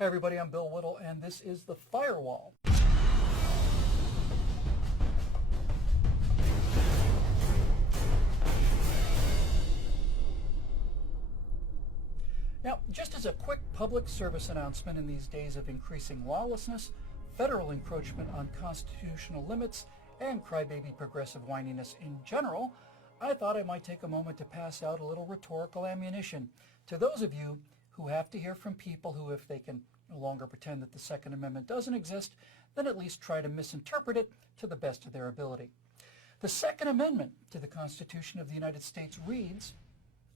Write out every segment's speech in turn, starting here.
Hi everybody, I'm Bill Whittle and this is The Firewall. Now, just as a quick public service announcement in these days of increasing lawlessness, federal encroachment on constitutional limits, and crybaby progressive whininess in general, I thought I might take a moment to pass out a little rhetorical ammunition to those of you who have to hear from people who, if they can no longer pretend that the Second Amendment doesn't exist, then at least try to misinterpret it to the best of their ability. The Second Amendment to the Constitution of the United States reads,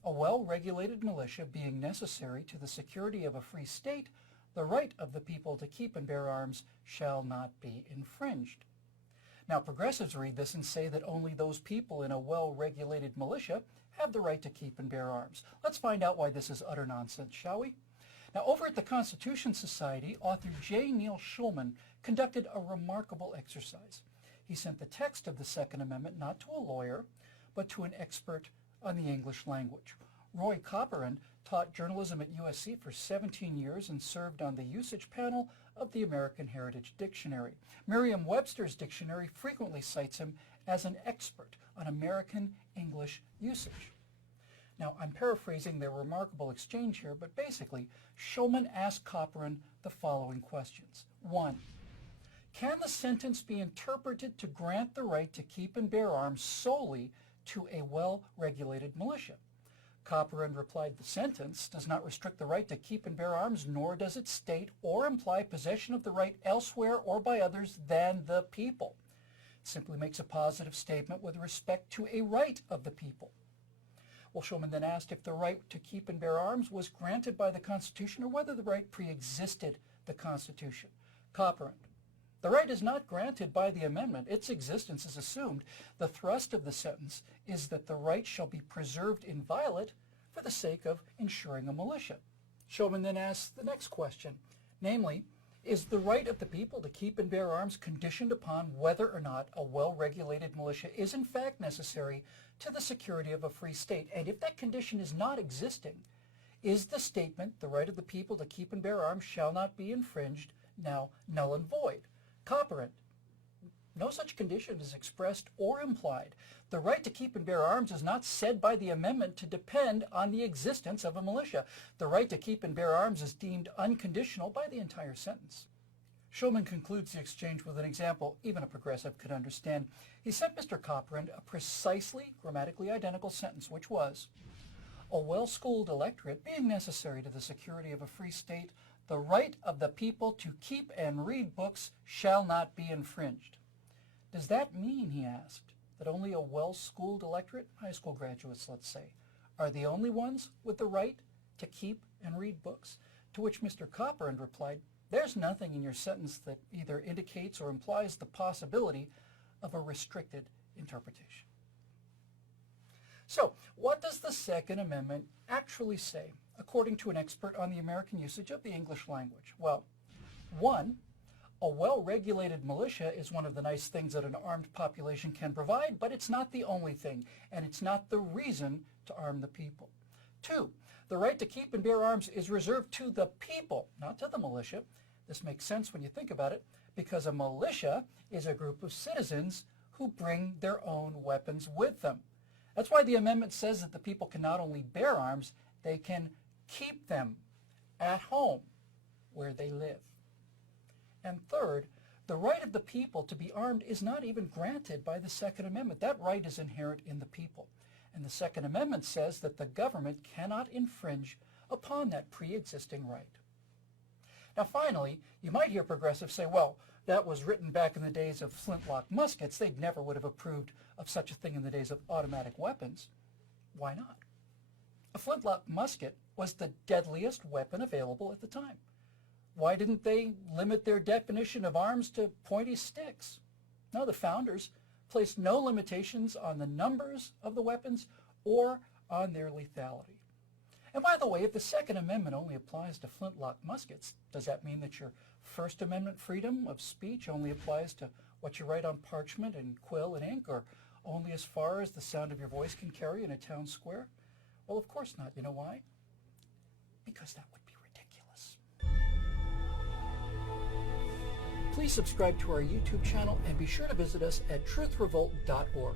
"A well-regulated militia being necessary to the security of a free state, the right of the people to keep and bear arms shall not be infringed." Now, progressives read this and say that only those people in a well-regulated militia have the right to keep and bear arms. Let's find out why this is utter nonsense, shall we? Now, over at the Constitution Society, author J. Neil Schulman conducted a remarkable exercise. He sent the text of the Second Amendment not to a lawyer, but to an expert on the English language. Roy Copperand taught journalism at USC for 17 years and served on the usage panel of the American Heritage Dictionary. Merriam-Webster's dictionary frequently cites him as an expert on American English usage. Now, I'm paraphrasing their remarkable exchange here, but basically, Schulman asked Copperand the following questions. 1. Can the sentence be interpreted to grant the right to keep and bear arms solely to a well-regulated militia? Copperand replied, the sentence does not restrict the right to keep and bear arms, nor does it state or imply possession of the right elsewhere or by others than the people. It simply makes a positive statement with respect to a right of the people. Well, Schulman then asked if the right to keep and bear arms was granted by the Constitution or whether the right pre-existed the Constitution. Copperand: the right is not granted by the amendment. Its existence is assumed. The thrust of the sentence is that the right shall be preserved inviolate for the sake of ensuring a militia. Schulman then asks the next question, namely, is the right of the people to keep and bear arms conditioned upon whether or not a well-regulated militia is in fact necessary to the security of a free state? And if that condition is not existing, is the statement, the right of the people to keep and bear arms shall not be infringed, now null and void? Copperand: no such condition is expressed or implied. The right to keep and bear arms is not said by the amendment to depend on the existence of a militia. The right to keep and bear arms is deemed unconditional by the entire sentence. Schulman concludes the exchange with an example even a progressive could understand. He sent Mr. Copperand a precisely grammatically identical sentence, which was, "A well-schooled electorate being necessary to the security of a free state, the right of the people to keep and read books shall not be infringed." Does that mean, he asked, that only a well-schooled electorate, high school graduates let's say, are the only ones with the right to keep and read books? To which Mr. Copperand replied, there's nothing in your sentence that either indicates or implies the possibility of a restricted interpretation. So, what does the Second Amendment actually say, according to an expert on the American usage of the English language? Well, 1, a well-regulated militia is one of the nice things that an armed population can provide, but it's not the only thing, and it's not the reason to arm the people. 2, the right to keep and bear arms is reserved to the people, not to the militia. This makes sense when you think about it, because a militia is a group of citizens who bring their own weapons with them. That's why the amendment says that the people can not only bear arms, they can keep them at home where they live. And third, the right of the people to be armed is not even granted by the Second Amendment. That right is inherent in the people. And the Second Amendment says that the government cannot infringe upon that pre-existing right. Now finally, you might hear progressives say, well, that was written back in the days of flintlock muskets. They never would have approved of such a thing in the days of automatic weapons. Why not? A flintlock musket was the deadliest weapon available at the time. Why didn't they limit their definition of arms to pointy sticks? No, the founders placed no limitations on the numbers of the weapons or on their lethality. And by the way, if the Second Amendment only applies to flintlock muskets, does that mean that your First Amendment freedom of speech only applies to what you write on parchment and quill and ink, or only as far as the sound of your voice can carry in a town square? Well, of course not. You know why? Because that would be ridiculous. Please subscribe to our YouTube channel and be sure to visit us at truthrevolt.org.